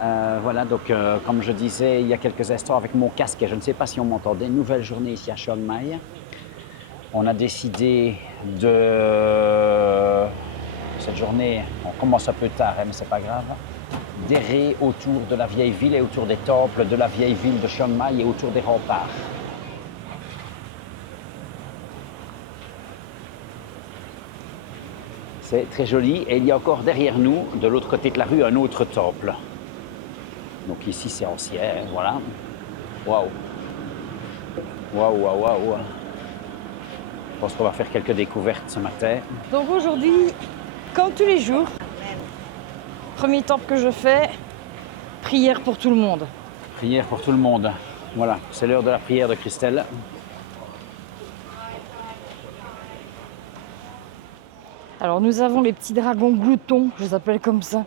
Voilà, donc comme je disais il y a quelques instants avec mon casque, et je ne sais pas si on m'entendait, nouvelle journée ici à Chiang Mai. On a décidé de... Cette journée, on commence un peu tard, hein, mais c'est pas grave, d'errer autour de la vieille ville et autour des temples de la vieille ville de Chiang Mai et autour des remparts. C'est très joli et il y a encore derrière nous, de l'autre côté de la rue, un autre temple. Donc ici c'est ancien, voilà. Waouh. Waouh, waouh, waouh. Je pense qu'on va faire quelques découvertes ce matin. Donc aujourd'hui, comme tous les jours, premier temple que je fais, prière pour tout le monde. Prière pour tout le monde. Voilà, c'est l'heure de la prière de Christelle. Alors nous avons les petits dragons gloutons, je les appelle comme ça.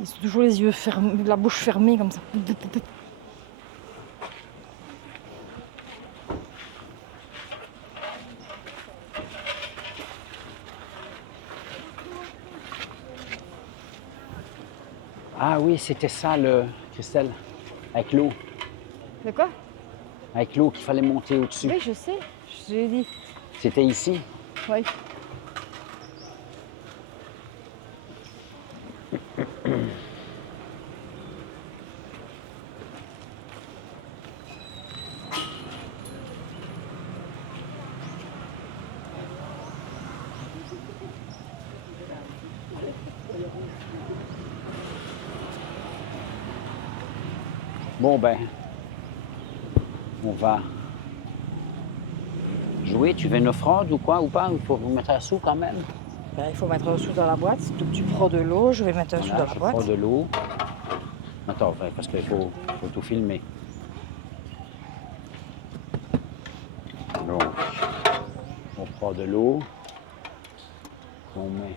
Ils ont toujours les yeux fermés, la bouche fermée comme ça. Ah oui, c'était ça le Christelle, avec l'eau. De quoi? Avec l'eau qu'il fallait monter au-dessus. Oui, je sais, je l'ai dit. C'était ici. Oui. Bon ben, on va jouer. Tu veux une offrande ou quoi ou pas? Il faut vous mettre un sou quand même. Ben, il faut mettre un sou dans la boîte. Donc tu prends de l'eau, je vais mettre un sou Voilà, dans la je boîte. prends de l'eau. Attends, parce qu'il faut tout filmer. Donc, on prend de l'eau. On met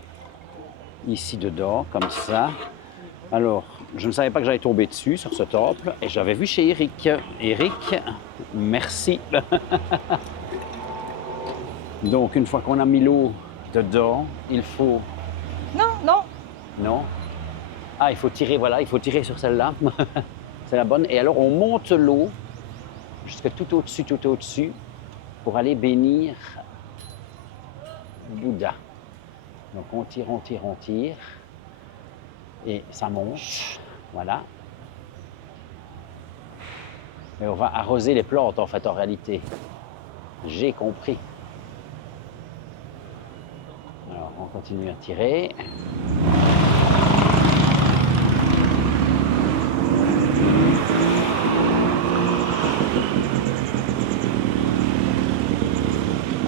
ici dedans, comme ça. Alors, je ne savais pas que j'allais tomber dessus, sur ce temple, et j'avais vu chez Eric. Eric, merci. Donc, une fois qu'on a mis l'eau dedans, il faut... Non, non. Non? Ah, il faut tirer, voilà, il faut tirer sur celle-là. C'est la bonne. Et alors, on monte l'eau jusqu'à tout au-dessus, pour aller bénir Bouddha. Donc, on tire, on tire, on tire. Et ça monte, voilà. Et on va arroser les plantes, en fait, en réalité. J'ai compris. Alors, on continue à tirer.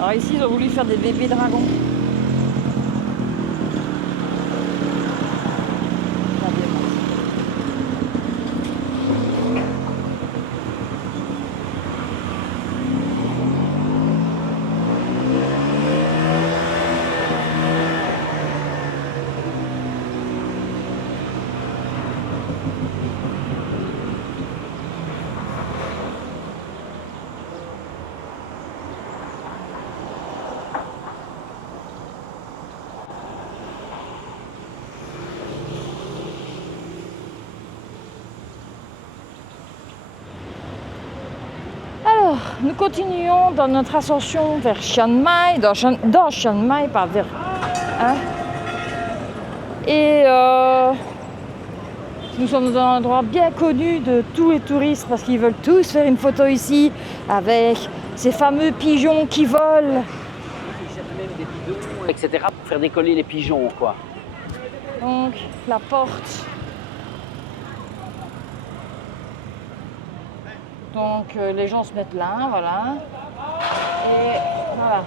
Alors ici, ils ont voulu faire des bébés dragons. Alors, nous continuons dans notre ascension vers Chiang Mai, dans Chiang Mai, pas vers... Hein? Et nous sommes dans un endroit bien connu de tous les touristes parce qu'ils veulent tous faire une photo ici avec ces fameux pigeons qui volent. Ils jettent même des bidons, etc. pour faire décoller les pigeons, quoi. Donc, la porte. Donc, les gens se mettent là, voilà. Et voilà.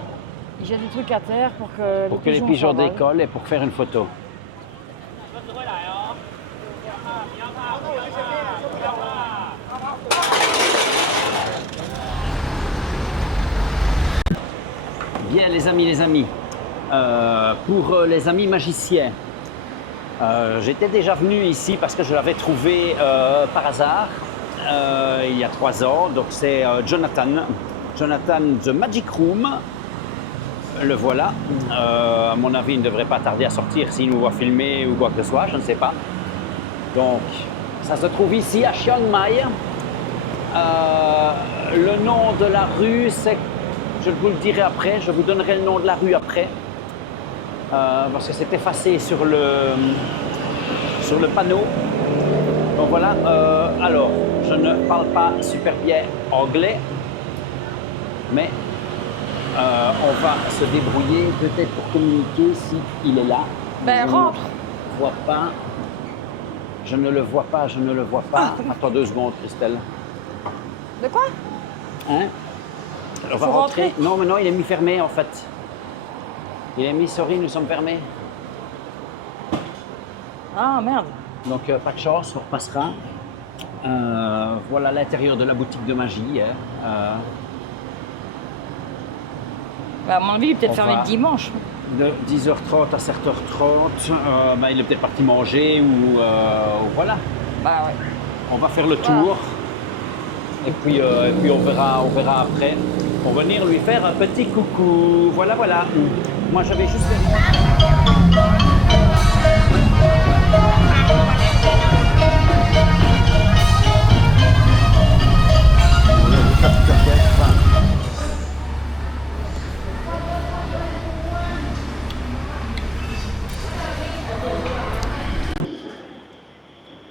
Ils jettent des trucs à terre pour que Les pigeons s'envolent. décollent et pour faire une photo. Bien, les amis. Pour les amis magiciens, j'étais déjà venu ici parce que je l'avais trouvé par hasard il y a 3 ans. Donc c'est Jonathan The Magic Room. Le voilà. À mon avis, il ne devrait pas tarder à sortir s'il nous voit filmer ou quoi que ce soit, je ne sais pas. Donc, ça se trouve ici à Chiang Mai. Le nom de la rue, c'est, je vous le dirai après, je vous donnerai le nom de la rue après. Parce que c'est effacé sur le panneau. Donc voilà, alors, je ne parle pas super bien anglais, mais on va se débrouiller peut-être pour communiquer si il est là. Ben, rentre. Je ne vois pas. Je ne le vois pas, je ne le vois pas. Attends 2 secondes, Christelle. De quoi? Hein? On va Faut rentrer. rentrer. Non, mais non, il est mis fermé en fait. Il est mis, sorry, nous sommes fermés. Ah, merde. Donc, pas de chance, on repassera. Voilà l'intérieur de la boutique de magie. Hein. Bah, à mon avis, il est peut-être On fermé va- le dimanche. De 10h30 à 7h30, il est peut-être parti manger ou voilà. Bah ouais. On va faire le tour. Et puis on verra après. On va venir lui faire un petit coucou. Voilà, voilà. Moi, j'avais juste...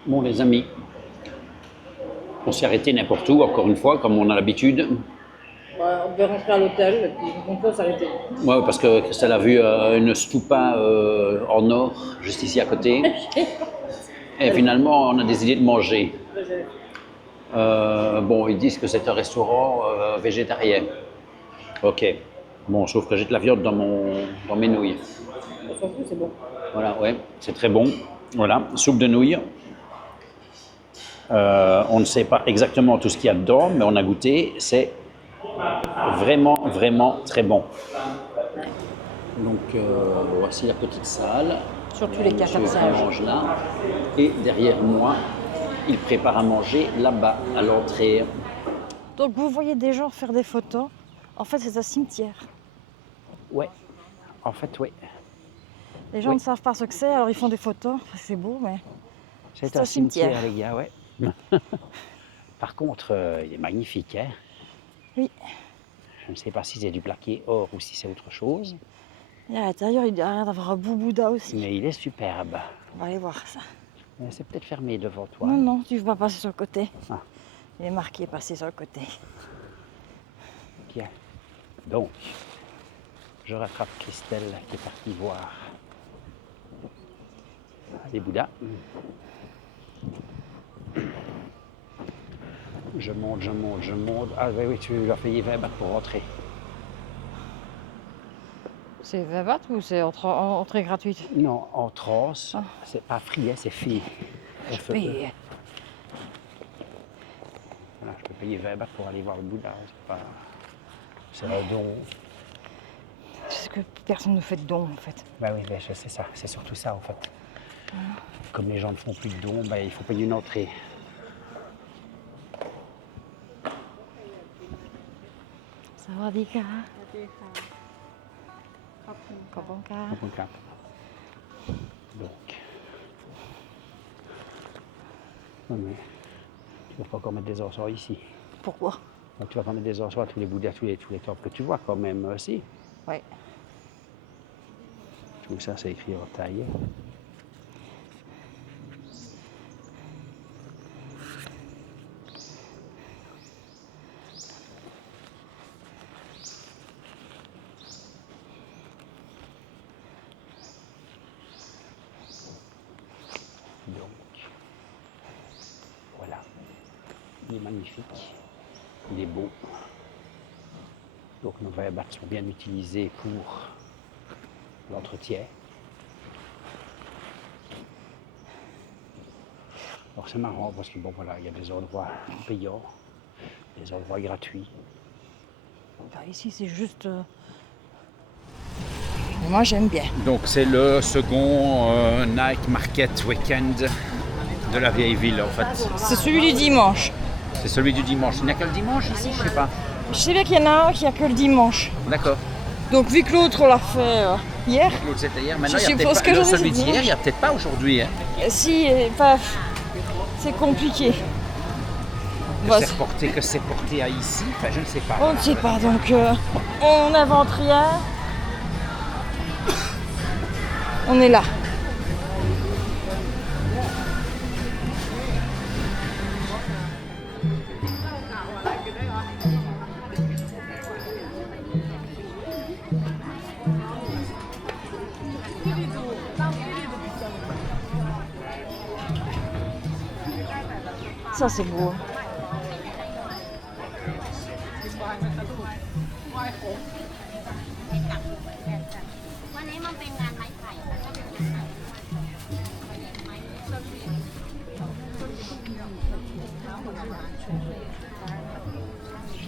Bon, les amis, on s'est arrêté n'importe où, encore une fois, comme on a l'habitude. On devait rentrer à l'hôtel et puis on peut s'arrêter. Ouais, parce que Christelle a vu une stupa en or, juste ici à côté. Et finalement, on a décidé de manger. Bon, ils disent que c'est un restaurant végétarien. Ok. Bon, sauf que j'ai de la viande dans mes nouilles. On s'en fout, c'est bon. Voilà, ouais, c'est très bon. Voilà, soupe de nouilles. On ne sait pas exactement tout ce qu'il y a dedans, mais on a goûté. C'est vraiment, vraiment très bon. Donc, voici la petite salle. Surtout les Monsieur cacasages. mange là. Et derrière moi, il prépare à manger là-bas, à l'entrée. Donc vous voyez des gens faire des photos. En fait, c'est un cimetière. Ouais, en fait, oui. Les gens Oui. ne savent pas ce que c'est, alors ils font des photos. C'est beau, mais C'est C'est un un cimetière. cimetière, les gars, ouais. Par contre, il est magnifique, hein. oui. Je ne sais pas si c'est du plaqué or ou si c'est autre chose, Et à l'intérieur, il y a l'air d'avoir un bout Bouddha aussi. mais il est superbe. On va aller voir ça. Mais c'est peut-être fermé devant toi. Non, non, tu ne vas pas passer sur le côté. Ah. Il est marqué passer sur le côté. Bien. Donc, je rattrape Christelle qui est partie voir les Bouddhas. Je monte, je monte, je monte. Ah oui, oui, tu lui as payé 20 bahts pour rentrer. C'est 20 bahts ou c'est entrée gratuite? Non, en transe, Ah. c'est pas free, hein, c'est fille. FE. Oui. Voilà, je peux payer 20 bahts pour aller voir le Bouddha. C'est un don. C'est ce que personne ne fait de don en fait. Ben oui, ben je sais ça. C'est surtout ça en fait. Comme les gens ne font plus de dons, ben, il faut payer une entrée. Ça va, Dika? Kabonka. Donc, non mais, tu ne vas pas encore mettre des encens ici. Pourquoi? Donc, tu vas pas mettre des encens à tous les Bouddhas, tous les temples que tu vois quand même aussi. Oui. Tout ça, c'est écrit en taille. Donc, voilà. Il est magnifique. Il est beau. Donc, nos 20 bahts sont bien utilisés pour l'entretien. Alors, c'est marrant parce que, bon, voilà, il y a des endroits payants, des endroits gratuits. Enfin, ici, c'est juste. Moi, j'aime bien. Donc, c'est le second night market week-end de la vieille ville, en fait. C'est celui du dimanche. C'est celui du dimanche. Il n'y a que le dimanche ici, je sais pas. Je sais bien qu'il y en a un qui a que le dimanche. D'accord. Donc, vu que l'autre, on l'a fait hier, L'autre, c'était hier. Maintenant, Je il y a suppose peut-être que pas, j'en ai celui dit d'hier, il n'y a peut-être pas aujourd'hui. Hein. si, pas. c'est compliqué. Que c'est porté à ici, enfin je ne sais pas. On ne sait pas, donc on n'invente rien. On est là. Ça c'est beau.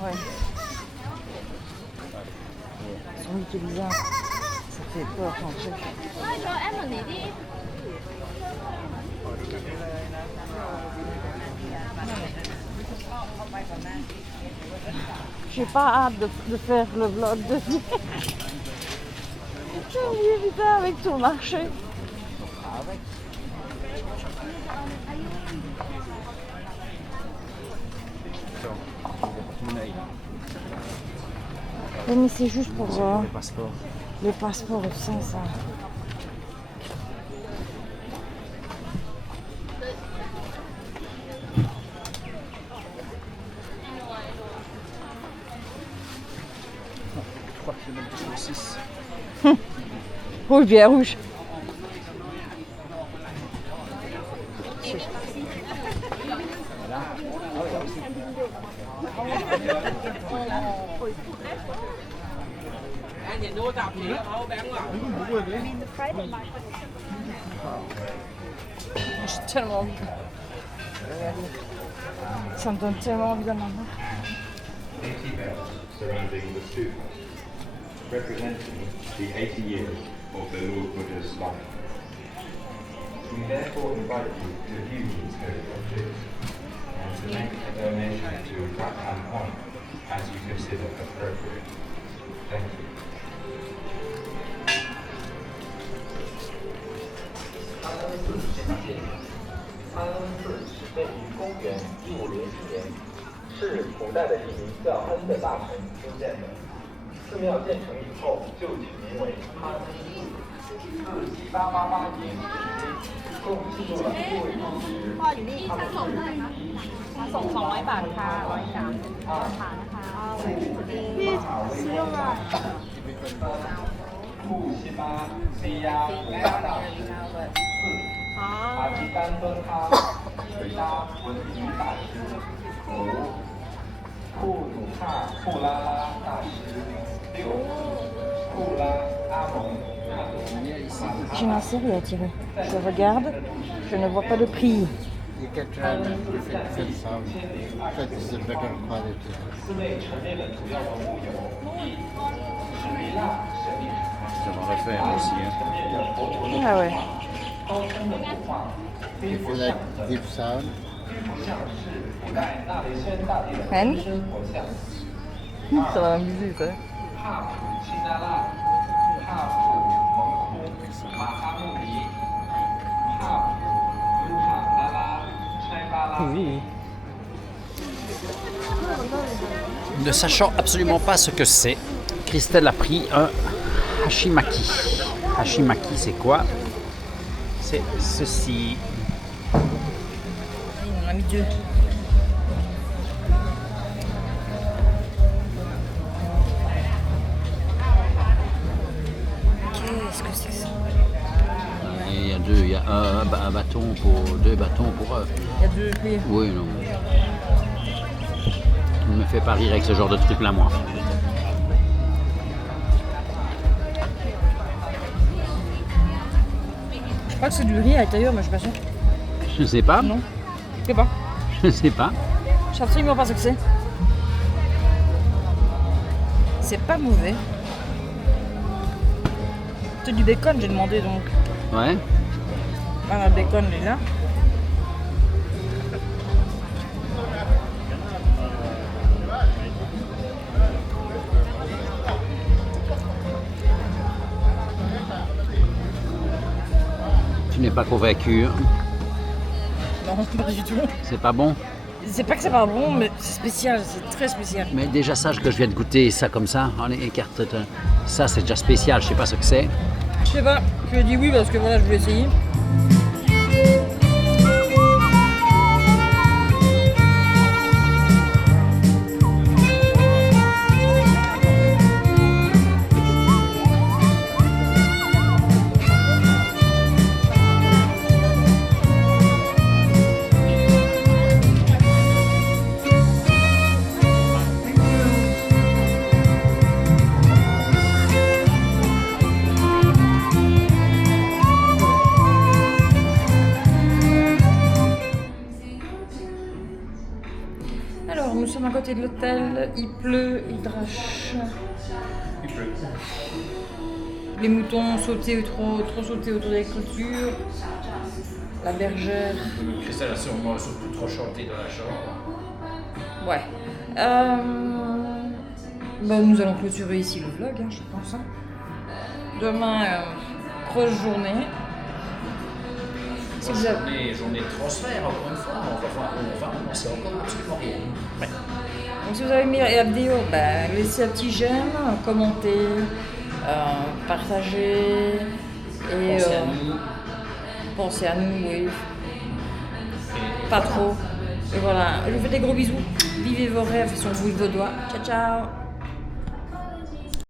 Ouais. Ils sont utilisés. Ça fait peur en truc. J'ai pas hâte de faire le vlog de vie. Putain, avec ton marché. Oui, mais c'est juste pour Les passeports. les passeports et tout ça, ça. Je crois que c'est même plus 6. Rouge, bien rouge. J'ai tellement envie. Ça me donne tellement envie d'en avoir. Surrounding the stupa, representing the 80 years of the Lord Buddha's life. We therefore invite you to view these holy objects and to make a donation to Wat An Hon as you consider appropriate. Thank you. 安寺始建于公元1507年，是古代的一名叫恩的大臣修建的。寺庙建成以后，就取名为安恩寺。自1888年至今，共记录了4位住持他们是ส่ง200 บาทค่ะ100 ค่ะฐานนะคะพี่ซื้ออะไร库西巴西亚古巴大师4，阿毗干敦哈伊沙文尼大师5，库努帕库拉拉大师6，库拉阿蒙卡鲁。 J'ai ma série à tirer. Je regarde, je ne vois pas de prix. You get different sound, but it's a better quality. 寺内陈列的主要文物有史密纳神秘Ça va refaire aussi. Hein. Ah ouais. 高深的图画， If you like deep sound, 不像是古代那雷轩大帝的 Hein? 真佛像。 Ça va m'amuser ça. 帕普钦那拉、帕普蒙库、马哈穆尼、帕普卢卡那拉、塞巴拉。 Ne sachant absolument pas ce que c'est, Christelle a pris un hashimaki. Hashimaki, c'est quoi? C'est ceci. Il en a mis deux. Qu'est-ce que c'est que ça? Et il y a deux, il y a un bâton pour deux bâtons pour eux. Il y a deux cuirs. Oui, non. Ne me fais pas rire avec ce genre de truc là, moi. Je crois que c'est du riz à l'intérieur, mais je suis pas sûre. Je sais pas. Non. Je sais pas. Je sais pas. Je sais absolument pas ce que c'est. C'est pas mauvais. C'est du bacon, j'ai demandé donc. Ouais. Ah, le bacon, il est là. Tu n'es pas convaincu. Hein? Non. Non, pas du tout. C'est pas bon? C'est pas que c'est pas bon, mais c'est spécial, c'est très spécial. Mais déjà ça que je viens de goûter, ça comme ça, allez, écarte, ça c'est déjà spécial, je sais pas ce que c'est. Je sais pas, je lui ai dit oui parce que voilà, je voulais essayer. Alors, nous sommes à côté de l'hôtel, il pleut, il drache. Il pleut. Les moutons sautés trop sautés autour des clôtures. La bergère. Christelle a sûrement surtout trop chanté dans la chambre. Ouais. Nous allons clôturer ici le vlog, je pense. Demain, grosse journée. Si vous avez... Journée de transfert, encore une fois, on va commencer encore absolument rien. Ouais. Donc si vous avez aimé la vidéo, laissez un petit j'aime, commentez, partagez et pensez à nous, oui. Pas trop. Et voilà, je vous fais des gros bisous. Vivez vos rêves, sont vous vos doigts. Ciao ciao.